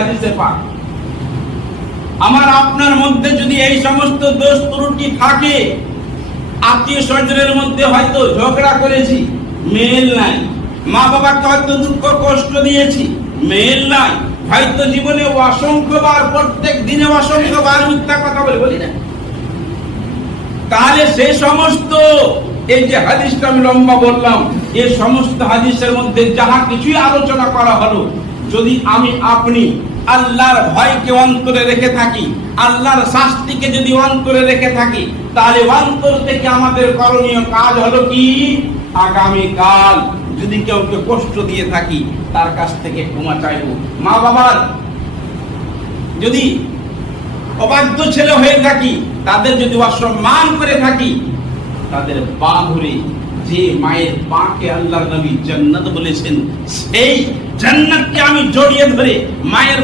হাদিসে পাক। আমার আপনার মধ্যে যদি এই সমস্ত দোষ ত্রুটি থাকে, আত্মীয় স্বজনের মধ্যে হয়তো ঝগড়া করেছি, মেল নাই, মা বাবাকে হয়তো দুঃখ কষ্ট দিয়েছি, মেল নাই, হয়তো জীবনে অসংখ্যবার, প্রত্যেক দিনে অসংখ্যবার মিথ্যা কথা বলি না, তাহলে সেই সমস্ত, এই যে হাদিসটা আমি লম্বা বললাম, এই সমস্ত হাদিসের মধ্যে যাহা কিছুই আলোচনা করা হলো, যদি আমি আপনি আল্লাহর ভয়কে অন্তরে রেখে থাকি, আল্লাহর শাস্তিকে যদি অন্তরে রেখে থাকি, তাহলে অন্তর থেকে আমাদের করণীয় কাজ হলো কি, আগামীকাল যদি কেউকে কষ্ট দিয়ে থাকি তার কাছ থেকে ক্ষমা চাইব। মা বাবার যদি অবাধ্য ছেলে হয়ে থাকি, তাদের যদি অসম্মান করে থাকি, তাদের পা ধরে, যে মায়ের পাকে আল্লাহর নবী জান্নাত বলেছেন, সেই জান্নাতকে আমি জড়িয়ে ধরে মায়ের